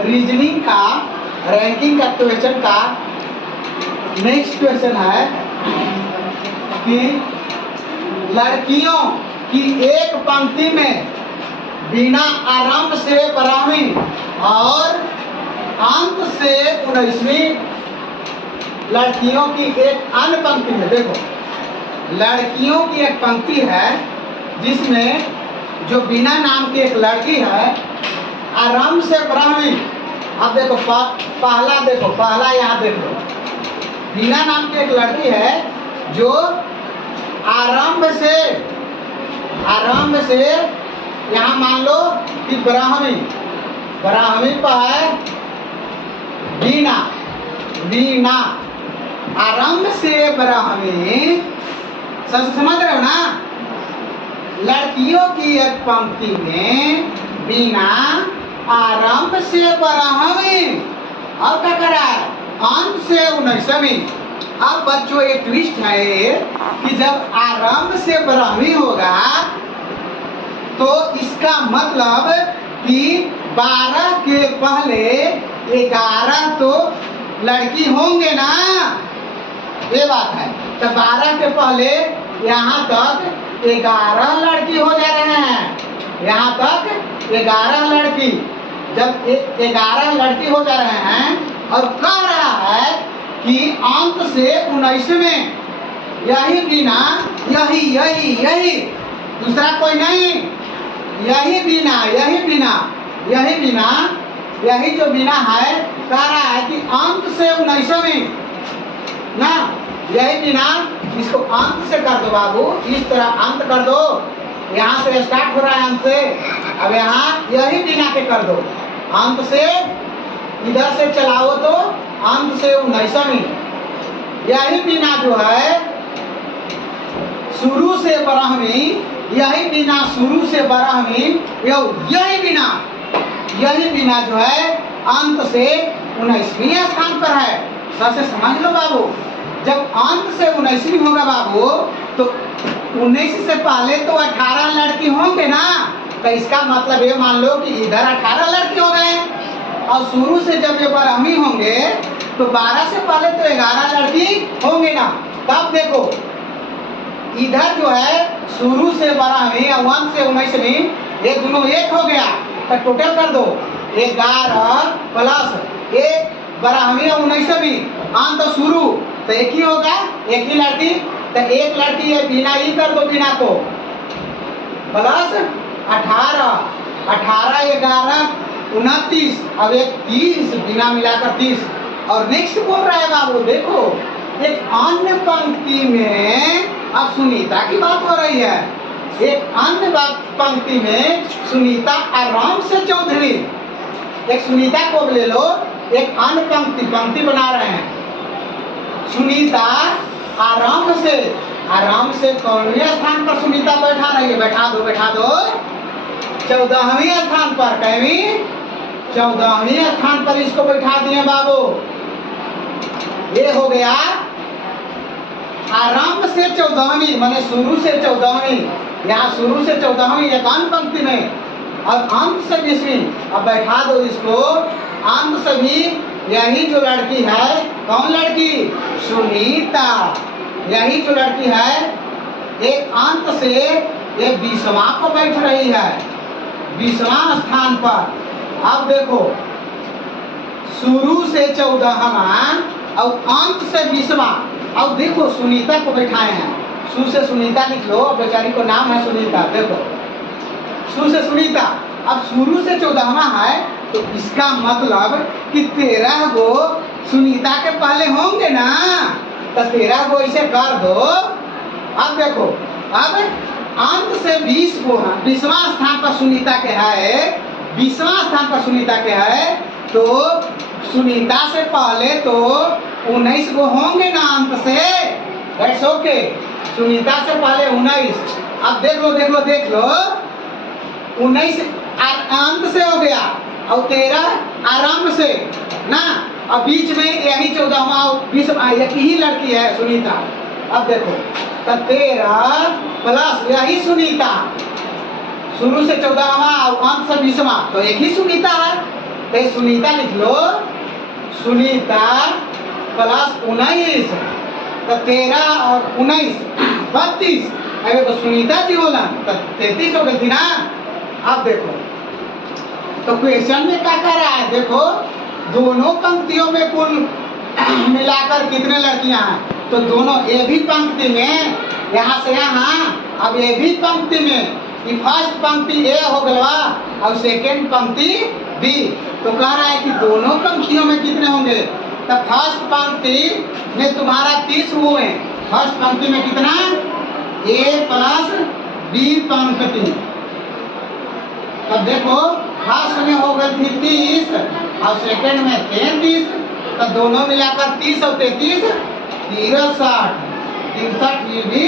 Reasoning का ranking का question का नेक्स्ट क्वेश्चन है कि लड़कियों की एक पंक्ति में बिना आरंभ से 12वीं और अंत से 19वीं लड़कियों की एक अन्य पंक्ति में, देखो लड़कियों की एक पंक्ति है जिसमें जो बिना नाम की एक लड़की है, आरंभ से 12वीं। अब देखो पहला, देखो पहला यहाँ देख लो, बिना नाम की एक लड़की है जो आरंभ से यहाँ मान लो कि 12वीं पर है बीना आरंभ से 12वीं, समझ रहे हो ना। लड़कियों की एक पंक्ति में बिना आरंभ से 12वीं और क्या करा है, अंत से 19वीं। अब बच्चों एक ट्विस्ट है कि जब आरंभ से 12वीं होगा तो इसका मतलब कि 12 के पहले 11 तो लड़की होंगे ना, ये बात है। तो 12 के पहले यहाँ तक 11 लड़की हो जा रहे हैं, यहाँ तक 11 लड़की, जब 11 लड़की हो जा रहे हैं और कह रहा है कि अंत से 19वें, यही बिना, यही दूसरा कोई नहीं, यही जो बिना है कह रहा है कि अंत से 19वें ना, यही बिना, इसको अंत से कर दो बाबू, इस तरह अंत कर दो, यहाँ से स्टार्ट हो रहा है अंत से, अब यहाँ यही बिना के कर दो, अंत से इधर से चलाओ तो अंत से 19वीं। यही बिना जो है शुरू से 12वीं, यही बिना शुरू से 12वीं, यही बिना जो है अंत से 19वीं स्थान पर है। सबसे समझ लो बाबू, जब अंत से 19वीं होगा बाबू तो 19 से पहले तो 18 लड़की होंगे ना, तो इसका मतलब ये मान लो कि इधर 18 लड़की हो गए, और शुरू से जब ये 12वीं होंगे तो 12 से पहले तो 11 लड़की होंगे ना। तब देखो इधर जो है शुरू से 12वीं और अंत से 19वीं, ये दोनों एक हो गया, तो टोटल कर दो 11 प्लस 12वीं और 19वीं, अंत और शुरू तो एक ही होगा, एक ही लड़की, तो एक लड़की है बिना ही कर दो, बिना को प्लस 18 11 29, अब एक 30, बिना मिलाकर 30। और नेक्स्ट बोल रहा है बाबू, देखो एक अन्य पंक्ति में, अब सुनीता की बात हो रही है, एक अन्य पंक्ति में सुनीता आराम से चौधरी, एक सुनीता को ले लो, एक अन्य पंक्ति बना रहे हैं, सुनीता आराम से कौनवें स्थान पर सुनीता बैठा रही है, बैठा दो 14वें स्थान पर, कहीं 14वें स्थान पर इसको बैठा दिए बाबू। ये हो गया आरंभ से 14वीं, माने शुरू से 14वीं, यहाँ शुरू से 14वीं एक अन्य पंक्ति में, और अंत से 20वीं। अब बैठा दो इसको, अंत से भी यही जो लड़की है, कौन लड़की, सुनीता, यही जो लड़की है एक अंत से ये 20वां पर बैठ रही है, 20वां स्थान पर। अब देखो शुरू से 14वां और अंत से 20वां। अब देखो सुनीता को बैठाए हैं, शुरू से सुनीता लिख लो, बेचारी को नाम है सुनीता, देखो शुरू से सुनीता, अब शुरू से 14वां है तो इसका मतलब कि 13 गो सुनीता के पहले होंगे ना, तो 13 गो इसे कर दो। अब देखो अब अंत से 20 गो, 20वां स्थान पर सुनीता के है, 20वां स्थान पर सुनीता के है, तो सुनीता से पहले तो 19 गो होंगे ना अंत से, दैट्स ओके, सुनीता से पहले 19। अब देख लो 19 अंत से हो गया और 13 आरंभ से ना, अब बीच में यही 14वां 20वां एक ही लड़की है सुनीता। अब देखो तो 13 प्लस यही सुनीता, शुरू से 14वां और अंत से 20वां, तो एक ही सुनीता है, तो सुनीता लिख लो, सुनीता प्लस 19 तो 13 और 19 32। अरे तो सुनीता जी बोला तो 33 हो गई थी ना। अब देखो तो क्वेश्चन में क्या कर रहा है, देखो दोनों पंक्तियों में कुल मिलाकर कितने लड़कियां हैं, तो दोनों ए भी पंक्ति में यहाँ से यहाँ, अब ए भी पंक्ति में कि फर्स्ट पंक्ति ए हो गलवा और सेकेंड पंक्ति बी, तो कह रहा है कि दोनों पंक्तियों में कितने होंगे, तो फर्स्ट पंक्ति में तुम्हारा 30 हुए, फर्स्ट पंक्ति में कितना ए प्लस बी पंक्ति। अब देखो फर्स्ट में हो गई थी 30 और सेकेंड में 33, तो दोनों मिलाकर 30 और 33 63 ये भी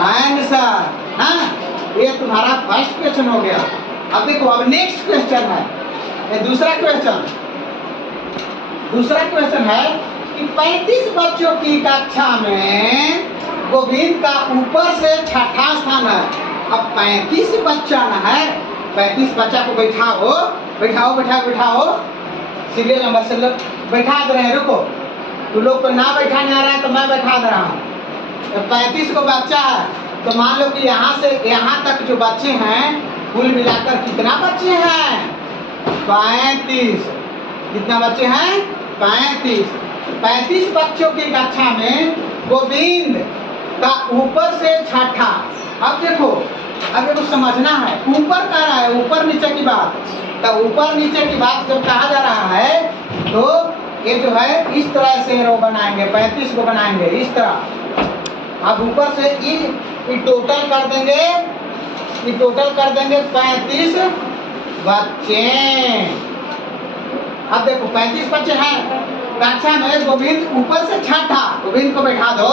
आंसर। हाँ, ये तुम्हारा फर्स्ट क्वेश्चन हो गया। अब देखो अब नेक्स्ट क्वेश्चन है, ये दूसरा क्वेश्चन है कि 35 बच्चों की कक्षा में गोविंद का ऊपर से छठा स्थान है। अब 35 बच्चा ना है, 35 बच्चा को बैठाओ सीरियल नंबर से बैठा दे रहे हैं। रुको, तुम लोग को ना बैठाने आ रहा है तो मैं बैठा दे रहा हूँ। तो 35 को बच्चा है, तो मान लो कि यहाँ से यहाँ तक जो बच्चे हैं कुल मिलाकर कितना बच्चे हैं, 35। कितना बच्चे हैं, 35। 35 बच्चों की कक्षा में गोविंद का ऊपर से छठा। अब देखो समझना है, ऊपर कह रहा है, ऊपर नीचे की बात, तो ऊपर नीचे की बात जब कहा जा रहा है तो ये जो है इस तरह से रो बनाएंगे, 35 को बनाएंगे इस तरह। अब ऊपर से ये टोटल कर देंगे 35 बच्चे। अब देखो 35 बच्चे हैं कक्षा में, गोविंद ऊपर से छठा, गोविंद को बैठा दो।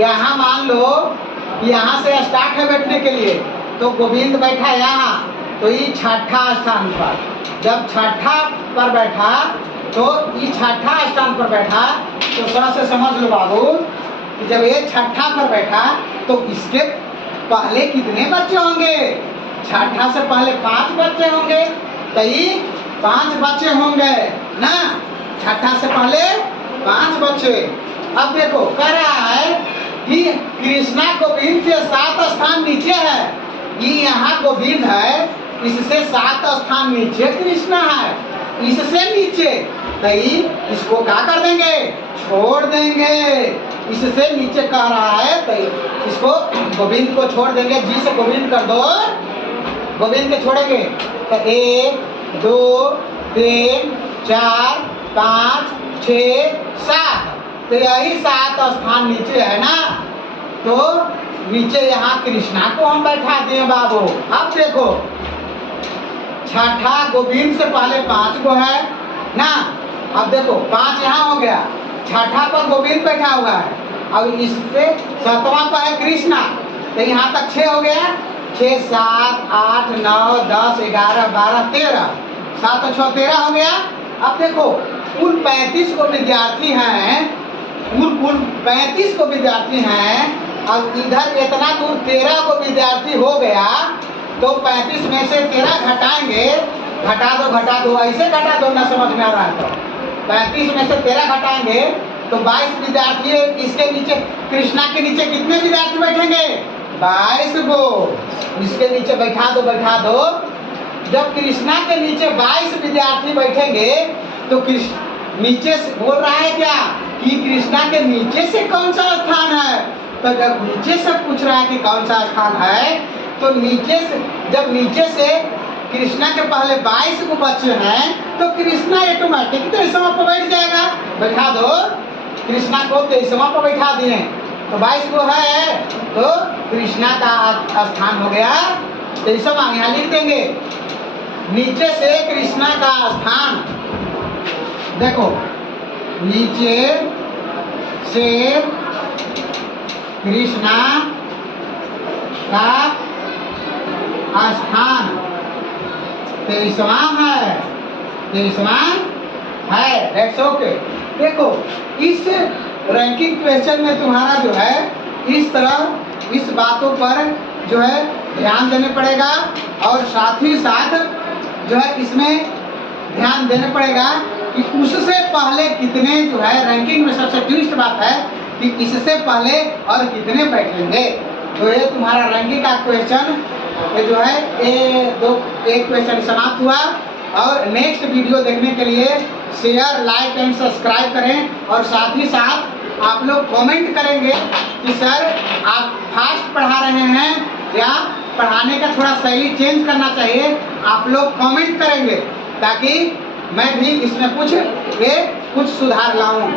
यहाँ मान लो यहाँ से स्टार्ट है बैठने के लिए, तो गोविंद बैठा यहाँ, तो ये छठा स्थान पर। जब छठा पर बैठा तो ये छठा स्थान पर बैठा, तो थोड़ा से समझ लो बाबू कि जब ये छठा पर बैठा तो इसके पहले कितने बच्चे होंगे, छठा से पहले 5 बच्चे होंगे, तो ये 5 बच्चे होंगे ना, छठा से पहले 5 बच्चे। अब देखो कह रहा है कि कृष्णा गोविंद से 7 स्थान नीचे है, ये यहाँ गोविंद है, इससे 7 स्थान नीचे कृष्णा है, इससे नीचे, तो इसको क्या कर देंगे, छोड़ देंगे। इससे नीचे कह रहा है तो इसको गोविंद को छोड़ देंगे, जी से गोविंद कर दो, गोविंद के छोड़ेंगे तो 1 2 3 4 5 6 7, तो यही 7 स्थान नीचे है ना, तो नीचे यहाँ कृष्णा को हम बैठा दिए बाबू। अब देखो छठा गोविंद से पहले 5 को है ना, अब देखो 5 यहाँ हो गया, छठा पर गोविंद बैठा हुआ है, अब इससे 7वां पर है कृष्णा, तो यहाँ तक 6 हो गया, 6 7 8 9 10 11 12 13, 7 और 6 13 हो गया। अब देखो कुल 35 को विद्यार्थी हैं, कुल 35 को विद्यार्थी हैं, अब इधर इतना दूर 13 को विद्यार्थी हो गया, तो 35 में से 13 घटाएंगे, घटा दो ऐसे घटा दो ना, समझ में आ रहा है तो 35 में से 13 घटाएंगे तो 22 विद्यार्थी। इसके नीचे कृष्णा के नीचे कितने विद्यार्थी बैठेंगे, 22 को, इसके नीचे बैठा दो। जब कृष्णा के नीचे 22 विद्यार्थी बैठेंगे तो नीचे से बोल रहा है क्या कि कृष्णा के नीचे से कौन सा स्थान है, तो जब नीचे से पूछ रहा है कि कौन सा स्थान है, तो नीचे से, जब नीचे से कृष्णा के पहले 22 को बच्चे हैं तो कृष्णा ऑटोमेटिक 23वां पर बैठ जाएगा, बैठा दो कृष्णा को 23वां पर बैठा दिए, तो 22 को है तो कृष्णा का स्थान हो गया 23वां, यहाँ लिख देंगे नीचे से कृष्णा का स्थान। देखो नीचे से कृष्णा का स्थान 23वां है, 23वां है, दैट्स ओके। देखो इस रैंकिंग क्वेश्चन में तुम्हारा जो है इस तरह इस बातों पर जो है ध्यान देने पड़ेगा, और साथ ही साथ जो है इसमें ध्यान ध्यान देना पड़ेगा कि उससे पहले कितने जो है रैंकिंग में सबसे ट्विस्ट बात है कि इससे पहले और कितने बैठेंगे। तो ये तुम्हारा रैंकिंग का क्वेश्चन ये जो है एक क्वेश्चन समाप्त हुआ। और नेक्स्ट वीडियो देखने के लिए शेयर, लाइक एंड सब्सक्राइब करें। और साथ ही साथ आप लोग कमेंट करेंगे कि सर आप फास्ट पढ़ा रहे हैं या पढ़ाने का थोड़ा शैली चेंज करना चाहिए। आप लोग कमेंट करेंगे ताकि मैं भी इसमें कुछ सुधार लाऊं।